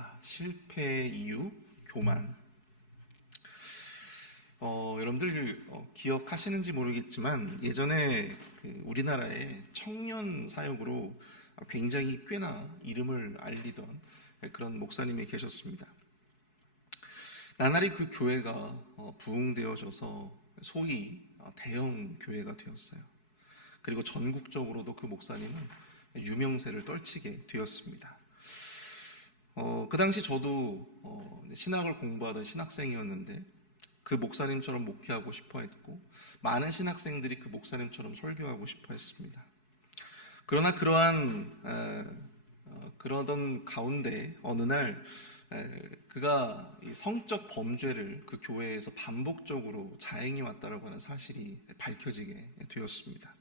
주제입니다. 실패 이유, 교만. 여러분들 기억하시는지 모르겠지만 예전에 우리나라의 청년 사역으로 굉장히 꽤나 이름을 알리던 그런 목사님이 계셨습니다. 나날이 그 교회가 부흥되어져서 소위 대형 교회가 되었어요. 그리고 전국적으로도 그 목사님은 유명세를 떨치게 되었습니다. 그 당시 저도 신학을 공부하던 신학생이었는데 그 목사님처럼 목회하고 싶어 했고 많은 신학생들이 그 목사님처럼 설교하고 싶어 했습니다. 그러나 그러던 가운데 어느 날 그가 성적 범죄를 그 교회에서 반복적으로 자행해 왔다라고 하는 사실이 밝혀지게 되었습니다.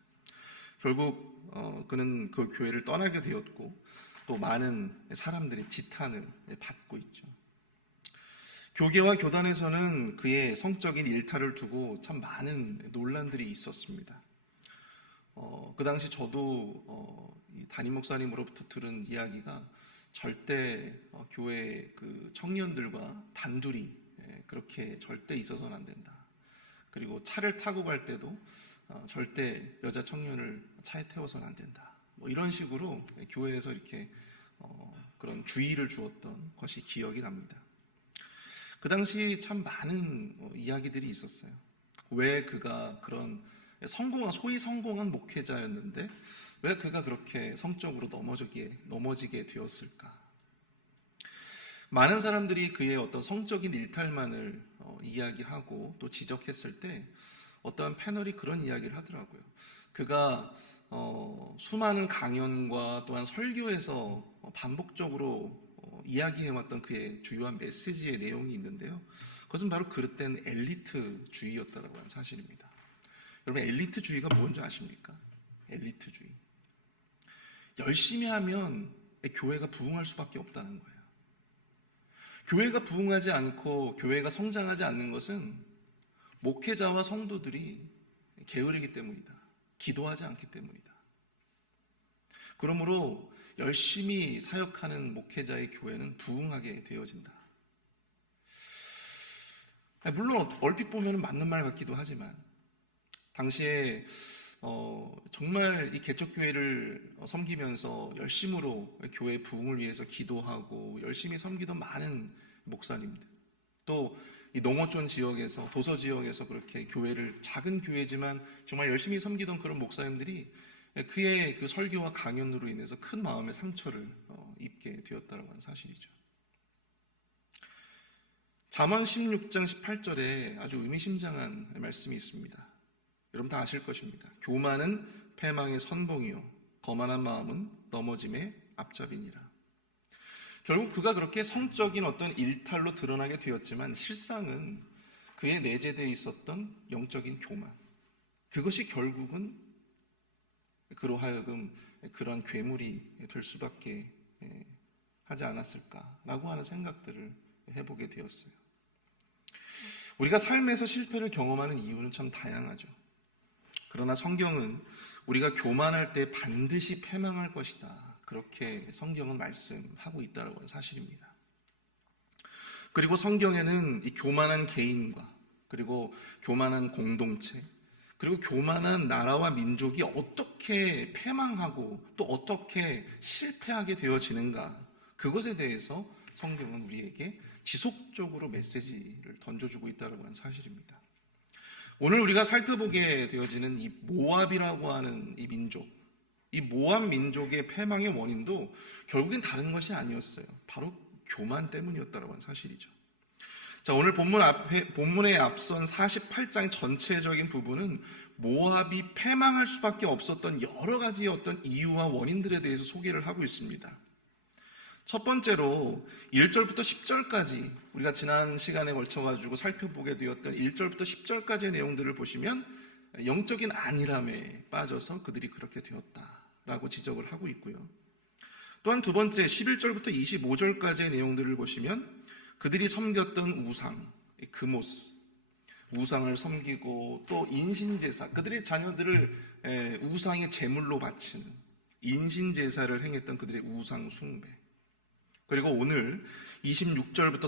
결국 그는 그 교회를 떠나게 되었고 또 많은 사람들이 지탄을 받고 있죠. 교계와 교단에서는 그의 성적인 일탈을 두고 참 많은 논란들이 있었습니다. 그 당시 저도 담임 목사님으로부터 들은 이야기가 절대 교회 그 청년들과 단둘이 그렇게 절대 있어서는 안 된다. 그리고 차를 타고 갈 때도 절대 여자 청년을 차에 태워서는 안 된다. 이런 식으로 교회에서 이렇게 그런 주의를 주었던 것이 기억이 납니다. 그 당시 참 많은 이야기들이 있었어요. 왜 그가 그런 소위 성공한 목회자였는데 왜 그가 그렇게 성적으로 넘어지게 되었을까? 많은 사람들이 그의 어떤 성적인 일탈만을 이야기하고 또 지적했을 때 어떠한 패널이 그런 이야기를 하더라고요. 그가 수많은 강연과 또한 설교에서 반복적으로 이야기해왔던 그의 주요한 메시지의 내용이 있는데요. 그것은 바로 그릇된 엘리트주의였다고 하는 사실입니다. 여러분, 엘리트주의가 뭔지 아십니까? 엘리트주의. 열심히 하면 교회가 부흥할 수밖에 없다는 거예요. 교회가 부흥하지 않고 교회가 성장하지 않는 것은 목회자와 성도들이 게으르기 때문이다. 기도하지 않기 때문이다. 그러므로 열심히 사역하는 목회자의 교회는 부흥하게 되어진다. 물론 얼핏 보면 맞는 말 같기도 하지만 당시에 정말 이 개척교회를 섬기면서 열심으로 교회 부흥을 위해서 기도하고 열심히 섬기던 많은 목사님들, 또 이 농어촌 지역에서 도서 지역에서 그렇게 교회를 작은 교회지만 정말 열심히 섬기던 그런 목사님들이 그의 그 설교와 강연으로 인해서 큰 마음의 상처를 입게 되었다고 하는 사실이죠. 잠언 16장 18절에 아주 의미심장한 말씀이 있습니다. 여러분 다 아실 것입니다. 교만은 패망의 선봉이요 거만한 마음은 넘어짐의 앞잡이니라. 결국 그가 그렇게 성적인 어떤 일탈로 드러나게 되었지만 실상은 그의 내재되어 있었던 영적인 교만, 그것이 결국은 그로 하여금 그런 괴물이 될 수밖에 하지 않았을까라고 하는 생각들을 해보게 되었어요. 우리가 삶에서 실패를 경험하는 이유는 참 다양하죠. 그러나 성경은 우리가 교만할 때 반드시 패망할 것이다, 그렇게 성경은 말씀하고 있다는 사실입니다. 그리고 성경에는 이 교만한 개인과 그리고 교만한 공동체 그리고 교만한 나라와 민족이 어떻게 패망하고 또 어떻게 실패하게 되어지는가, 그것에 대해서 성경은 우리에게 지속적으로 메시지를 던져주고 있다는 건 사실입니다. 오늘 우리가 살펴보게 되어지는 이 모압이라고 하는 이 민족, 이 모압 민족의 패망의 원인도 결국엔 다른 것이 아니었어요. 바로 교만 때문이었다는 건 사실이죠. 자, 오늘 본문에 앞선 48장 전체적인 부분은 모압이 패망할 수밖에 없었던 여러 가지의 어떤 이유와 원인들에 대해서 소개를 하고 있습니다. 첫 번째로 1절부터 10절까지 우리가 지난 시간에 걸쳐가지고 살펴보게 되었던 1절부터 10절까지의 내용들을 보시면 영적인 안일함에 빠져서 그들이 그렇게 되었다라고 지적을 하고 있고요. 또한 두 번째 11절부터 25절까지의 내용들을 보시면 그들이 섬겼던 우상, 그모스, 우상을 섬기고 또 인신제사, 그들의 자녀들을 우상의 제물로 바치는 인신제사를 행했던 그들의 우상 숭배, 그리고 오늘 26절부터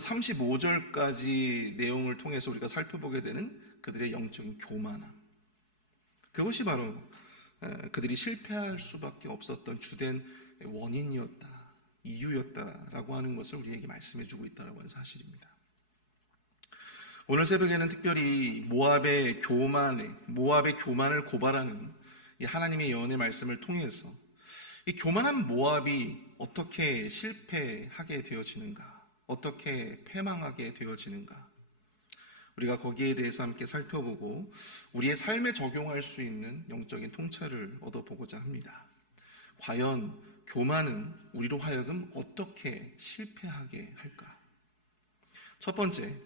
35절까지 내용을 통해서 우리가 살펴보게 되는 그들의 영적인 교만함, 그것이 바로 그들이 실패할 수밖에 없었던 주된 원인이었다, 이유였다라고 하는 것을 우리에게 말씀해주고 있다는 사실입니다. 오늘 새벽에는 특별히 모압의 교만을 고발하는 이 하나님의 예언의 말씀을 통해서 이 교만한 모압이 어떻게 실패하게 되어지는가, 어떻게 패망하게 되어지는가, 우리가 거기에 대해서 함께 살펴보고 우리의 삶에 적용할 수 있는 영적인 통찰을 얻어보고자 합니다. 과연 교만은 우리로 하여금 어떻게 실패하게 할까? 첫 번째,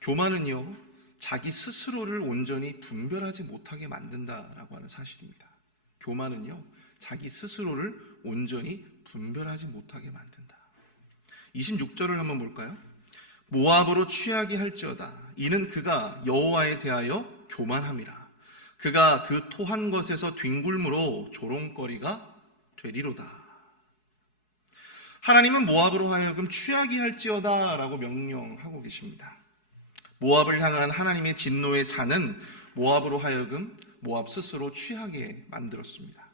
교만은요, 자기 스스로를 온전히 분별하지 못하게 만든다라고 하는 사실입니다. 교만은요, 자기 스스로를 온전히 분별하지 못하게 만든다. 26절을 한번 볼까요? 모압으로 취하게 할지어다. 이는 그가 여호와에 대하여 교만함이라. 그가 그 토한 것에서 뒹굴므로 조롱거리가 되리로다. 하나님은 모압으로 하여금 취하게 할지어다 라고 명령하고 계십니다. 모압을 향한 하나님의 진노의 잔은 모압으로 하여금 모압 스스로 취하게 만들었습니다.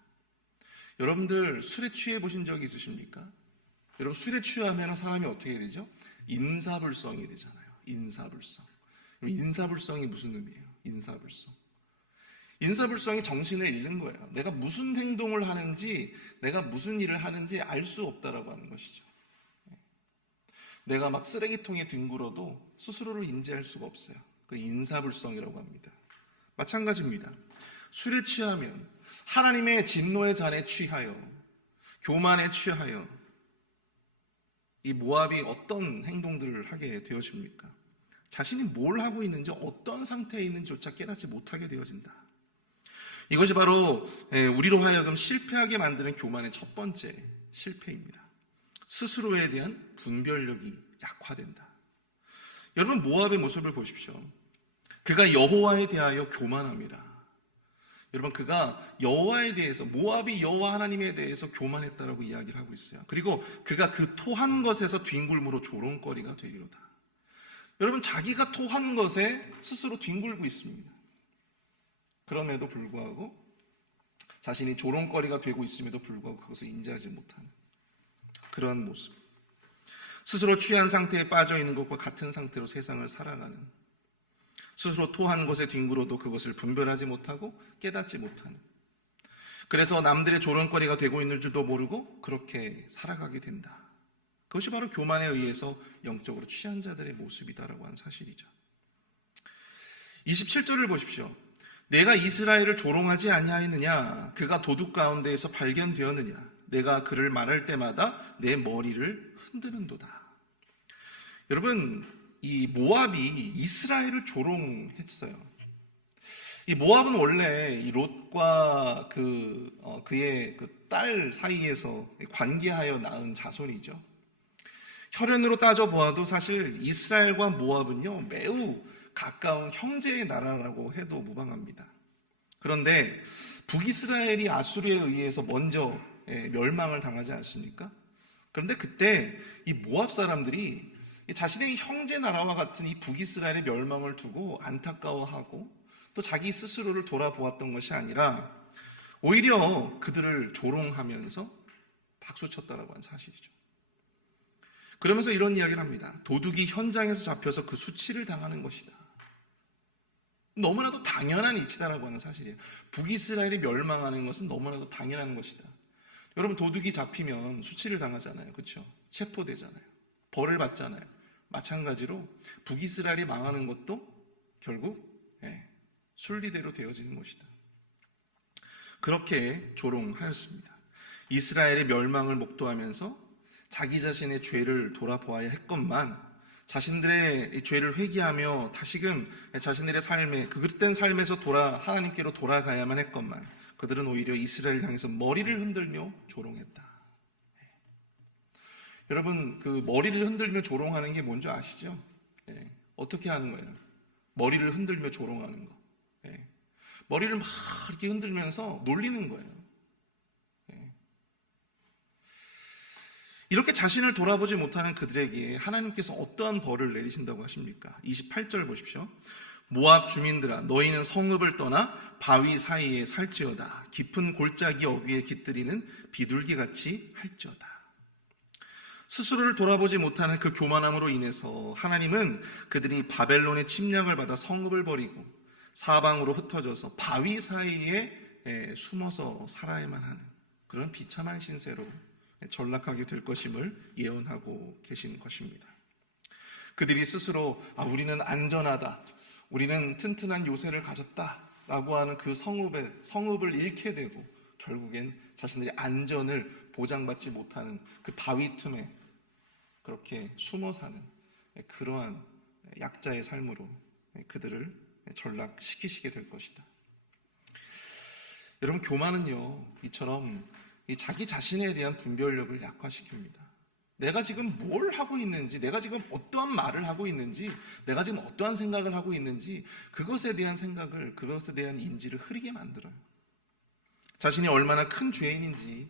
여러분들 술에 취해 보신 적이 있으십니까? 여러분, 술에 취하면 사람이 어떻게 되죠? 인사불성이 되잖아요. 인사불성이 무슨 의미예요? 인사불성이 정신을 잃는 거예요. 내가 무슨 행동을 하는지, 내가 무슨 일을 하는지 알 수 없다라고 하는 것이죠. 내가 막 쓰레기통에 뒹굴어도 스스로를 인지할 수가 없어요. 그 인사불성이라고 합니다. 마찬가지입니다. 술에 취하면 하나님의 진노의 잔에 취하여, 교만에 취하여 이 모압이 어떤 행동들을 하게 되어집니까? 자신이 뭘 하고 있는지, 어떤 상태에 있는지조차 깨닫지 못하게 되어진다. 이것이 바로 우리로 하여금 실패하게 만드는 교만의 첫 번째 실패입니다. 스스로에 대한 분별력이 약화된다. 여러분, 모압의 모습을 보십시오. 그가 여호와에 대하여 교만함이라. 여러분, 그가 여호와에 대해서, 모압이 여호와 하나님에 대해서 교만했다라고 이야기를 하고 있어요. 그리고 그가 그 토한 것에서 뒹굴므로 조롱거리가 되리로다. 여러분, 자기가 토한 것에 스스로 뒹굴고 있습니다. 그럼에도 불구하고, 자신이 조롱거리가 되고 있음에도 불구하고 그것을 인지하지 못하는 그러한 모습, 스스로 취한 상태에 빠져 있는 것과 같은 상태로 세상을 살아가는, 스스로 토한 것에 뒹굴어도 그것을 분별하지 못하고 깨닫지 못하는, 그래서 남들의 조롱거리가 되고 있는 줄도 모르고 그렇게 살아가게 된다. 그것이 바로 교만에 의해서 영적으로 취한 자들의 모습이다라고 하는 사실이죠. 27절을 보십시오. 내가 이스라엘을 조롱하지 아니하였느냐? 그가 도둑 가운데에서 발견되었느냐? 내가 그를 말할 때마다 내 머리를 흔드는도다. 여러분, 이 모압이 이스라엘을 조롱했어요. 이 모압은 원래 이 롯과 그의 그 딸 사이에서 관계하여 낳은 자손이죠. 혈연으로 따져보아도 사실 이스라엘과 모압은요, 매우 가까운 형제의 나라라고 해도 무방합니다. 그런데 북이스라엘이 아수르에 의해서 먼저 멸망을 당하지 않습니까? 그런데 그때 이 모압 사람들이 자신의 형제 나라와 같은 이 북이스라엘의 멸망을 두고 안타까워하고 또 자기 스스로를 돌아보았던 것이 아니라 오히려 그들을 조롱하면서 박수쳤다라고 하는 사실이죠. 그러면서 이런 이야기를 합니다. 도둑이 현장에서 잡혀서 그 수치를 당하는 것이다. 너무나도 당연한 이치다라고 하는 사실이에요. 북이스라엘이 멸망하는 것은 너무나도 당연한 것이다. 여러분, 도둑이 잡히면 수치를 당하잖아요. 그렇죠? 체포되잖아요. 벌을 받잖아요. 마찬가지로 북이스라엘이 망하는 것도 결국 순리대로 되어지는 것이다. 그렇게 조롱하였습니다. 이스라엘의 멸망을 목도하면서 자기 자신의 죄를 돌아보아야 했건만, 자신들의 죄를 회개하며 다시금 자신들의 삶에, 그 그릇된 삶에서 하나님께로 돌아가야만 했건만, 그들은 오히려 이스라엘을 향해서 머리를 흔들며 조롱했다. 여러분, 그 머리를 흔들며 조롱하는 게 뭔지 아시죠? 어떻게 하는 거예요? 머리를 흔들며 조롱하는 거. 머리를 막 이렇게 흔들면서 놀리는 거예요. 이렇게 자신을 돌아보지 못하는 그들에게 하나님께서 어떠한 벌을 내리신다고 하십니까? 28절 보십시오. 모압 주민들아 너희는 성읍을 떠나 바위 사이에 살지어다. 깊은 골짜기 어귀에 깃들이는 비둘기같이 할지어다. 스스로를 돌아보지 못하는 그 교만함으로 인해서 하나님은 그들이 바벨론의 침략을 받아 성읍을 버리고 사방으로 흩어져서 바위 사이에 숨어서 살아야만 하는 그런 비참한 신세로 전락하게 될 것임을 예언하고 계신 것입니다. 그들이 스스로 우리는 안전하다, 우리는 튼튼한 요새를 가졌다라고 하는 그 성읍을 잃게 되고 결국엔 자신들의 안전을 보장받지 못하는 그 바위 틈에 그렇게 숨어 사는 그러한 약자의 삶으로 그들을 전락시키시게 될 것이다. 여러분, 교만은요, 이처럼 자기 자신에 대한 분별력을 약화시킵니다. 내가 지금 뭘 하고 있는지, 내가 지금 어떠한 말을 하고 있는지, 내가 지금 어떠한 생각을 하고 있는지, 그것에 대한 생각을, 그것에 대한 인지를 흐리게 만들어요. 자신이 얼마나 큰 죄인인지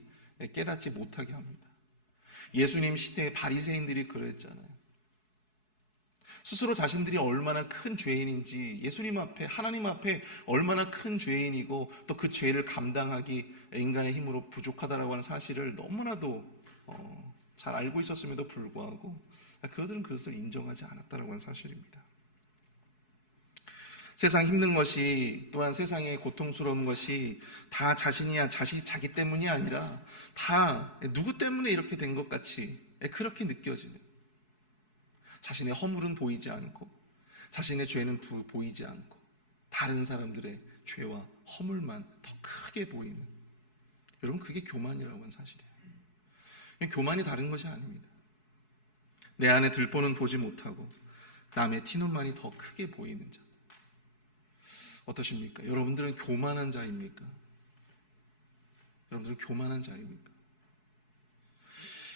깨닫지 못하게 합니다. 예수님 시대의 바리새인들이 그랬잖아요. 스스로 자신들이 얼마나 큰 죄인인지, 예수님 앞에, 하나님 앞에 얼마나 큰 죄인이고 또 그 죄를 감당하기 인간의 힘으로 부족하다라고 하는 사실을 너무나도 잘 알고 있었음에도 불구하고 그들은 그것을 인정하지 않았다라고 하는 사실입니다. 세상 힘든 것이, 또한 세상의 고통스러운 것이 다 자기 때문이 아니라 다 누구 때문에 이렇게 된 것 같이 그렇게 느껴지는, 자신의 허물은 보이지 않고 자신의 죄는 보이지 않고 다른 사람들의 죄와 허물만 더 크게 보이는, 여러분, 그게 교만이라고 하는 사실이에요. 교만이 다른 것이 아닙니다. 내 안에 들보는 보지 못하고 남의 티눈만이 더 크게 보이는 자. 어떠십니까? 여러분들은 교만한 자입니까? 여러분들은 교만한 자입니까?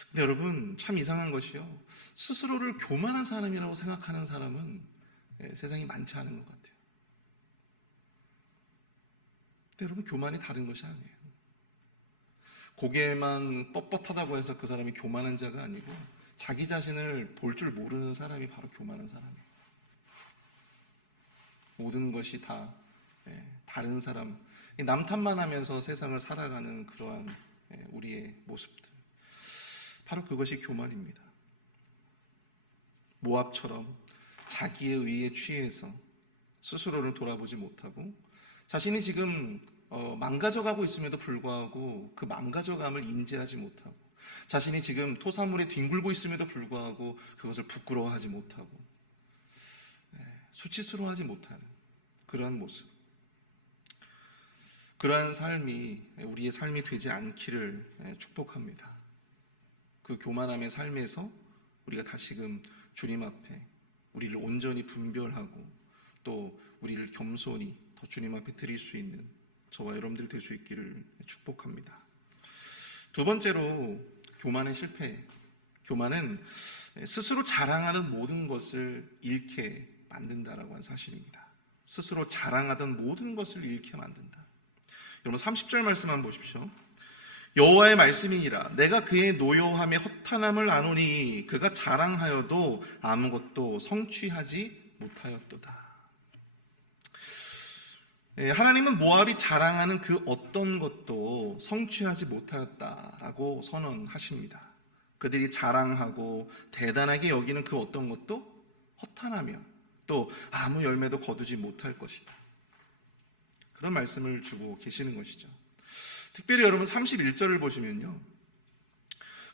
근데 여러분, 참 이상한 것이요, 스스로를 교만한 사람이라고 생각하는 사람은 세상에 많지 않은 것 같아요. 근데 여러분, 교만이 다른 것이 아니에요. 고개만 뻣뻣하다고 해서 그 사람이 교만한 자가 아니고 자기 자신을 볼 줄 모르는 사람이 바로 교만한 사람이에요. 모든 것이 다 다른 사람, 남 탓만 하면서 세상을 살아가는 그러한 우리의 모습들, 바로 그것이 교만입니다. 모압처럼 자기의 의에 취해서 스스로를 돌아보지 못하고 자신이 지금 망가져가고 있음에도 불구하고 그 망가져감을 인지하지 못하고, 자신이 지금 토사물에 뒹굴고 있음에도 불구하고 그것을 부끄러워하지 못하고 수치스러워하지 못하는 그러한 모습, 그러한 삶이 우리의 삶이 되지 않기를 축복합니다. 그 교만함의 삶에서 우리가 다시금 주님 앞에 우리를 온전히 분별하고 또 우리를 겸손히 더 주님 앞에 드릴 수 있는 저와 여러분들이 될 수 있기를 축복합니다. 두 번째로, 교만의 실패. 교만은 스스로 자랑하는 모든 것을 잃게 만든다라고 하는 사실입니다. 스스로 자랑하던 모든 것을 잃게 만든다. 여러분, 30절 말씀 한번 보십시오. 여호와의 말씀이니라. 내가 그의 노여함에 허탄함을 아노니 그가 자랑하여도 아무것도 성취하지 못하였도다. 하나님은 모압이 자랑하는 그 어떤 것도 성취하지 못하였다라고 선언하십니다. 그들이 자랑하고 대단하게 여기는 그 어떤 것도 허탄하며 또 아무 열매도 거두지 못할 것이다. 그런 말씀을 주고 계시는 것이죠. 특별히 여러분 31절을 보시면요,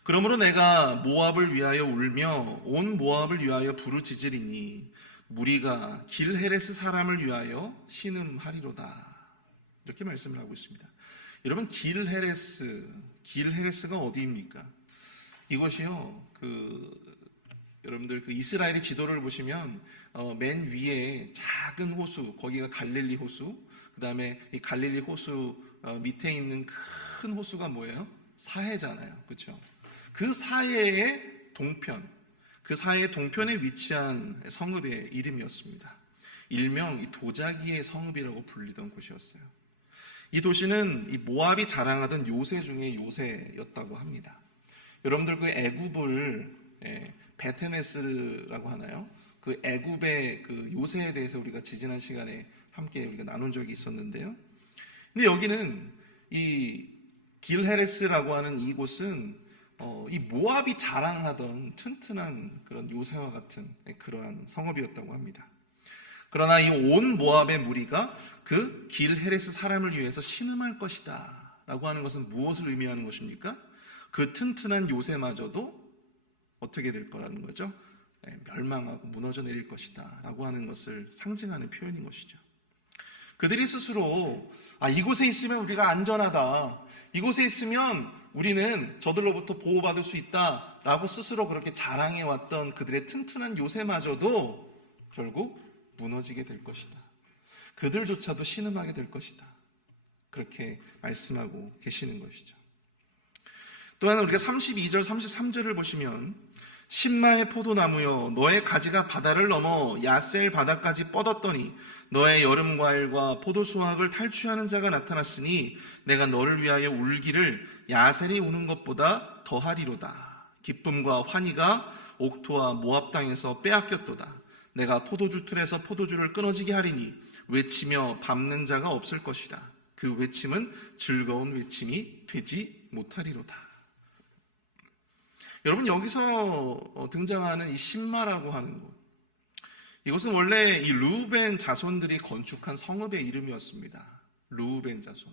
그러므로 내가 모압을 위하여 울며 온 모압을 위하여 부르짖으리니 무리가 길헤레스 사람을 위하여 신음하리로다. 이렇게 말씀을 하고 있습니다. 여러분, 길헤레스가 어디입니까? 이것이요, 여러분들 그 이스라엘의 지도를 보시면 맨 위에 작은 호수, 거기가 갈릴리 호수, 그 다음에 이 갈릴리 호수 밑에 있는 큰 호수가 뭐예요? 사해잖아요. 그렇죠? 그 사해의 동편, 그 사해의 동편에 위치한 성읍의 이름이었습니다. 일명 이 도자기의 성읍이라고 불리던 곳이었어요. 이 도시는 이 모압이 자랑하던 요새 중에 요새였다고 합니다. 여러분들 그 애굽을 베테네스라고 하나요? 그 애굽의 그 요새에 대해서 우리가 지지난 시간에 함께 우리가 나눈 적이 있었는데요. 근데 여기는 이 길헤레스라고 하는 이곳은 이 모압이 자랑하던 튼튼한 그런 요새와 같은 그러한 성읍이었다고 합니다. 그러나 이 온 모압의 무리가 그 길헤레스 사람을 위해서 신음할 것이다 라고 하는 것은 무엇을 의미하는 것입니까? 그 튼튼한 요새마저도 어떻게 될 거라는 거죠? 멸망하고 무너져 내릴 것이다 라고 하는 것을 상징하는 표현인 것이죠. 그들이 스스로 이곳에 있으면 우리가 안전하다, 이곳에 있으면 우리는 저들로부터 보호받을 수 있다 라고 스스로 그렇게 자랑해왔던 그들의 튼튼한 요새마저도 결국 무너지게 될 것이다. 그들조차도 신음하게 될 것이다. 그렇게 말씀하고 계시는 것이죠. 또한 우리가 32절, 33절을 보시면 신마의 포도나무여 너의 가지가 바다를 넘어 야셀 바다까지 뻗었더니 너의 여름 과일과 포도 수확을 탈취하는 자가 나타났으니 내가 너를 위하여 울기를 야셀이 우는 것보다 더하리로다. 기쁨과 환희가 옥토와 모압 땅에서 빼앗겼도다. 내가 포도주 틀에서 포도주를 끊어지게 하리니 외치며 밟는 자가 없을 것이다. 그 외침은 즐거운 외침이 되지 못하리로다. 여러분, 여기서 등장하는 이 신마라고 하는 곳, 이것은 원래 이 르우벤 자손들이 건축한 성읍의 이름이었습니다. 르우벤 자손.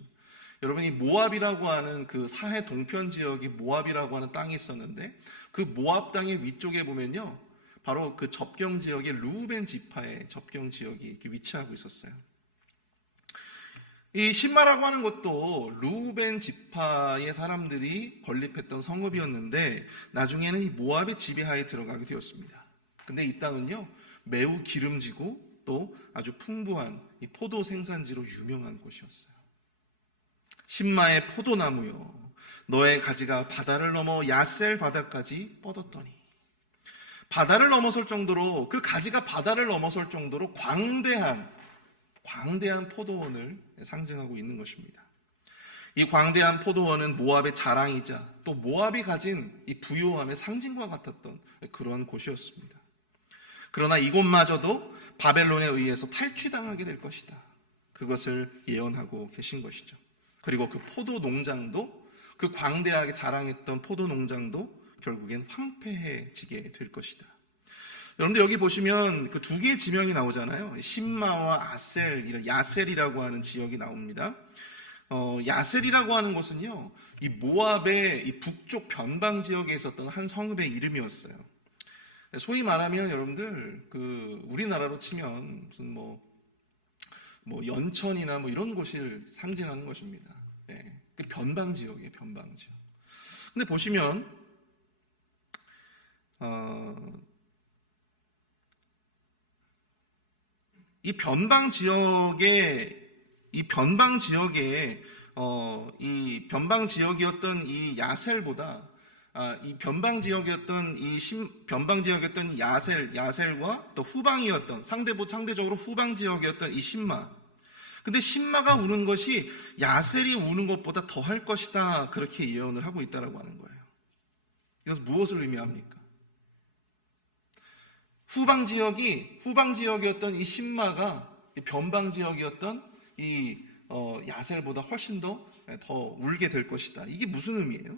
여러분, 이 모압이라고 하는 그 사해 동편 지역이 모압이라고 하는 땅이 있었는데 그 모압 땅의 위쪽에 보면요, 바로 그 접경 지역의 르우벤 지파의 접경 지역이 이렇게 위치하고 있었어요. 이 신마라고 하는 것도 르우벤 지파의 사람들이 건립했던 성읍이었는데 나중에는 이 모압의 지배하에 들어가게 되었습니다. 근데 이 땅은요, 매우 기름지고 또 아주 풍부한 이 포도 생산지로 유명한 곳이었어요. 신마의 포도나무여 너의 가지가 바다를 넘어 야셀 바다까지 뻗었더니, 바다를 넘어설 정도로, 그 가지가 바다를 넘어설 정도로 광대한 포도원을 상징하고 있는 것입니다. 이 광대한 포도원은 모압의 자랑이자 또 모압이 가진 이 부요함의 상징과 같았던 그런 곳이었습니다. 그러나 이곳마저도 바벨론에 의해서 탈취당하게 될 것이다. 그것을 예언하고 계신 것이죠. 그리고 그 포도 농장도, 그 광대하게 자랑했던 포도 농장도 결국엔 황폐해지게 될 것이다. 여러분들 여기 보시면 그 두 개의 지명이 나오잖아요. 신마와 아셀, 야셀이라고 하는 지역이 나옵니다. 야셀이라고 하는 곳은요, 이 모압의 이 북쪽 변방 지역에 있었던 한 성읍의 이름이었어요. 소위 말하면 여러분들 그 우리나라로 치면 무슨 뭐 연천이나 뭐 이런 곳을 상징하는 것입니다. 그 변방 지역이에요, 변방 지역. 근데 보시면 이 변방 지역에 이 변방 지역이었던 이 야셀보다 이 변방 지역이었던 이 야셀과 또 후방이었던 상대적으로 후방 지역이었던 이 신마. 근데 신마가 우는 것이 야셀이 우는 것보다 더할 것이다, 그렇게 예언을 하고 있다라고 하는 거예요. 이것은 무엇을 의미합니까? 후방 지역이었던 이 신마가 변방 지역이었던 이 야셀보다 훨씬 더 울게 될 것이다. 이게 무슨 의미예요?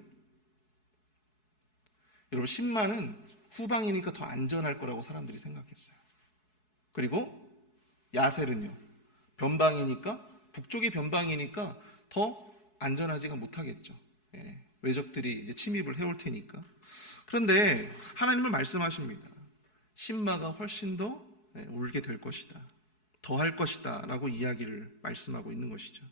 여러분, 신마는 후방이니까 더 안전할 거라고 사람들이 생각했어요. 그리고 야셀은요, 변방이니까, 북쪽의 변방이니까 더 안전하지가 못하겠죠. 외적들이 이제 침입을 해올 테니까. 그런데 하나님은 말씀하십니다. 신마가 훨씬 더 울게 될 것이다, 더 할 것이다 라고 이야기를 말씀하고 있는 것이죠.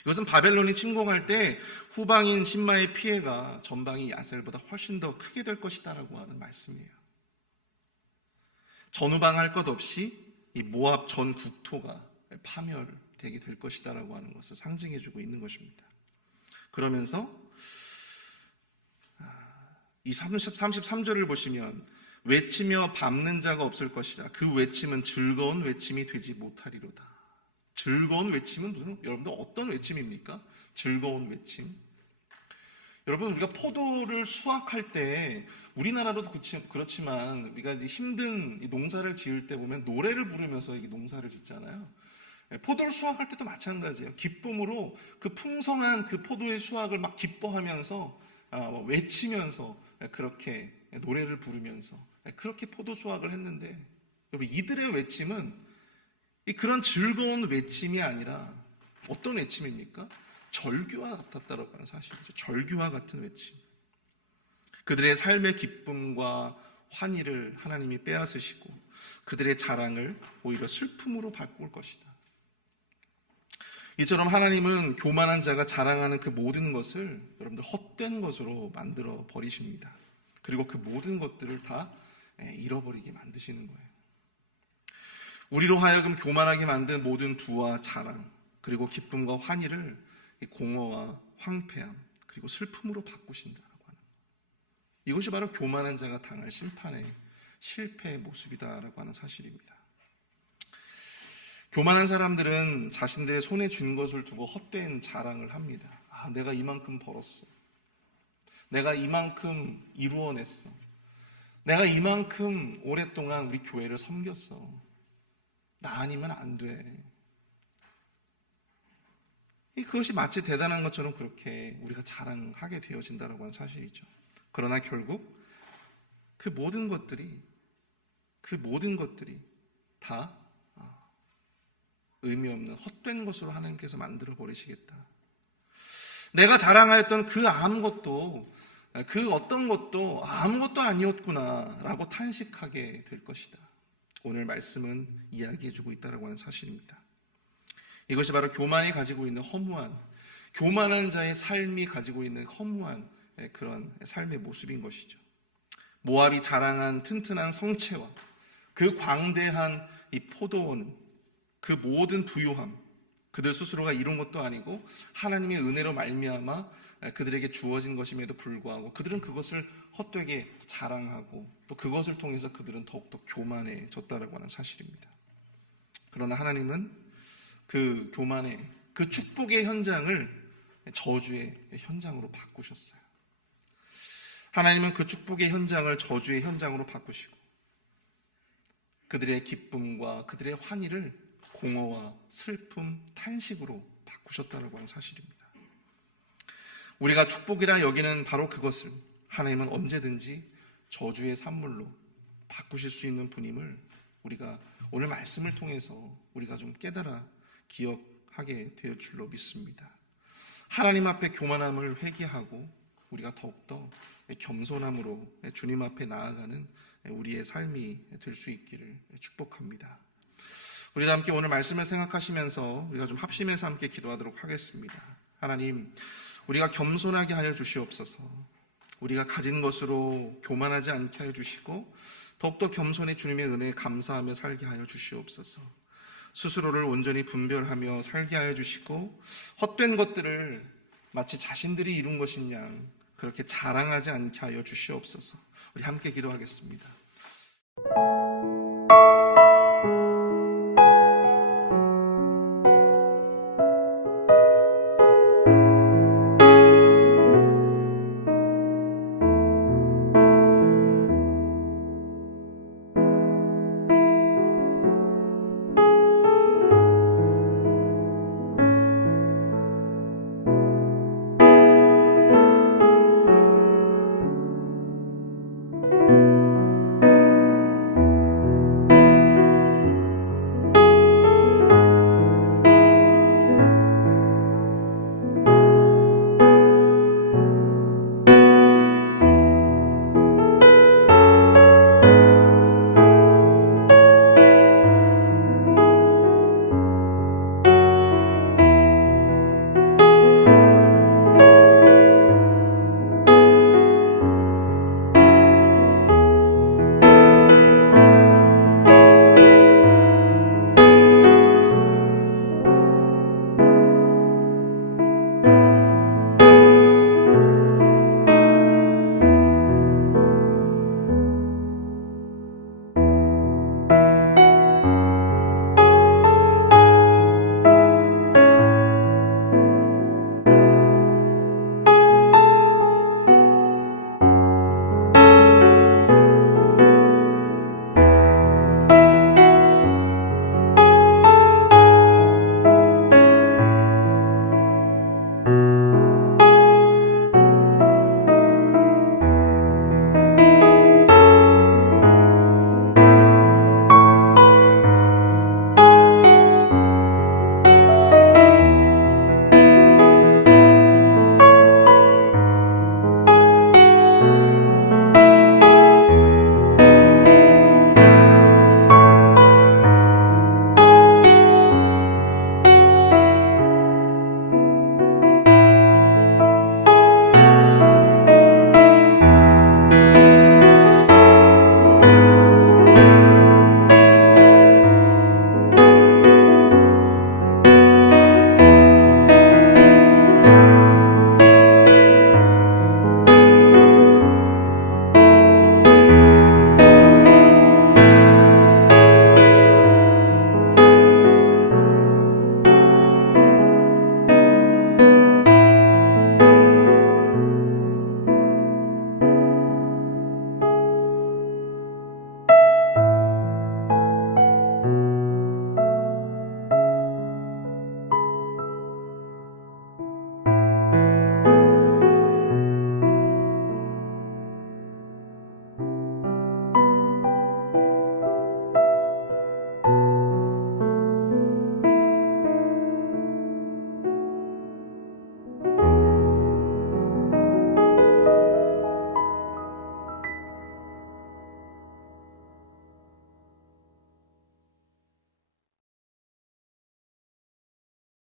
이것은 바벨론이 침공할 때 후방인 신마의 피해가 전방인 야셀보다 훨씬 더 크게 될 것이다 라고 하는 말씀이에요. 전후방할 것 없이 이 모압 전 국토가 파멸되게 될 것이다 라고 하는 것을 상징해주고 있는 것입니다. 그러면서 이 33절을 보시면 외치며 밟는 자가 없을 것이다. 그 외침은 즐거운 외침이 되지 못하리로다. 즐거운 외침은 여러분들 어떤 외침입니까? 즐거운 외침. 여러분, 우리가 포도를 수확할 때 우리나라로도 그렇지만 우리가 이제 힘든 이 농사를 지을 때 보면 노래를 부르면서 이 농사를 짓잖아요. 포도를 수확할 때도 마찬가지예요. 기쁨으로 그 풍성한 그 포도의 수확을 막 기뻐하면서 외치면서 그렇게 노래를 부르면서 그렇게 포도 수확을 했는데, 여러분, 이들의 외침은 그런 즐거운 외침이 아니라 어떤 외침입니까? 절규와 같았다라고 하는 사실이죠. 절규와 같은 외침. 그들의 삶의 기쁨과 환희를 하나님이 빼앗으시고 그들의 자랑을 오히려 슬픔으로 바꿀 것이다. 이처럼 하나님은 교만한 자가 자랑하는 그 모든 것을 여러분들 헛된 것으로 만들어 버리십니다. 그리고 그 모든 것들을 다 잃어버리게 만드시는 거예요. 우리로 하여금 교만하게 만든 모든 부와 자랑, 그리고 기쁨과 환희를 공허와 황폐함, 그리고 슬픔으로 바꾸신다라고 하는, 이것이 바로 교만한 자가 당할 심판의 실패의 모습이다라고 하는 사실입니다. 교만한 사람들은 자신들의 손에 쥔 것을 두고 헛된 자랑을 합니다. 내가 이만큼 벌었어. 내가 이만큼 이루어냈어. 내가 이만큼 오랫동안 우리 교회를 섬겼어. 나 아니면 안 돼. 그것이 마치 대단한 것처럼 그렇게 우리가 자랑하게 되어진다는 사실이죠. 그러나 결국 그 모든 것들이 다 의미 없는 헛된 것으로 하나님께서 만들어 버리시겠다. 내가 자랑하였던 그 아무것도, 그 어떤 것도 아무것도 아니었구나 라고 탄식하게 될 것이다. 오늘 말씀은 이야기해주고 있다고 하는 사실입니다. 이것이 바로 교만이 가지고 있는 허무한, 교만한 자의 삶이 가지고 있는 허무한 그런 삶의 모습인 것이죠. 모압이 자랑한 튼튼한 성체와 그 광대한 이 포도원은 그 모든 부유함, 그들 스스로가 이룬 것도 아니고 하나님의 은혜로 말미암아 그들에게 주어진 것임에도 불구하고 그들은 그것을 헛되게 자랑하고 또 그것을 통해서 그들은 더욱더 교만해졌다라고 하는 사실입니다. 그러나 하나님은 그 교만의, 그 축복의 현장을 저주의 현장으로 바꾸셨어요. 하나님은 그 축복의 현장을 저주의 현장으로 바꾸시고 그들의 기쁨과 그들의 환희를 공허와 슬픔, 탄식으로 바꾸셨다고 하는 사실입니다. 우리가 축복이라 여기는 바로 그것을 하나님은 언제든지 저주의 산물로 바꾸실 수 있는 분임을 우리가 오늘 말씀을 통해서 우리가 좀 깨달아 기억하게 될 줄로 믿습니다. 하나님 앞에 교만함을 회개하고 우리가 더욱더 겸손함으로 주님 앞에 나아가는 우리의 삶이 될 수 있기를 축복합니다. 우리 다 함께 오늘 말씀을 생각하시면서 우리가 좀 합심해서 함께 기도하도록 하겠습니다. 하나님, 우리가 겸손하게 하여 주시옵소서. 우리가 가진 것으로 교만하지 않게 하여 주시고 더욱더 겸손히 주님의 은혜에 감사하며 살게 하여 주시옵소서. 스스로를 온전히 분별하며 살게 하여 주시고 헛된 것들을 마치 자신들이 이룬 것인 양 그렇게 자랑하지 않게 하여 주시옵소서. 우리 함께 기도하겠습니다.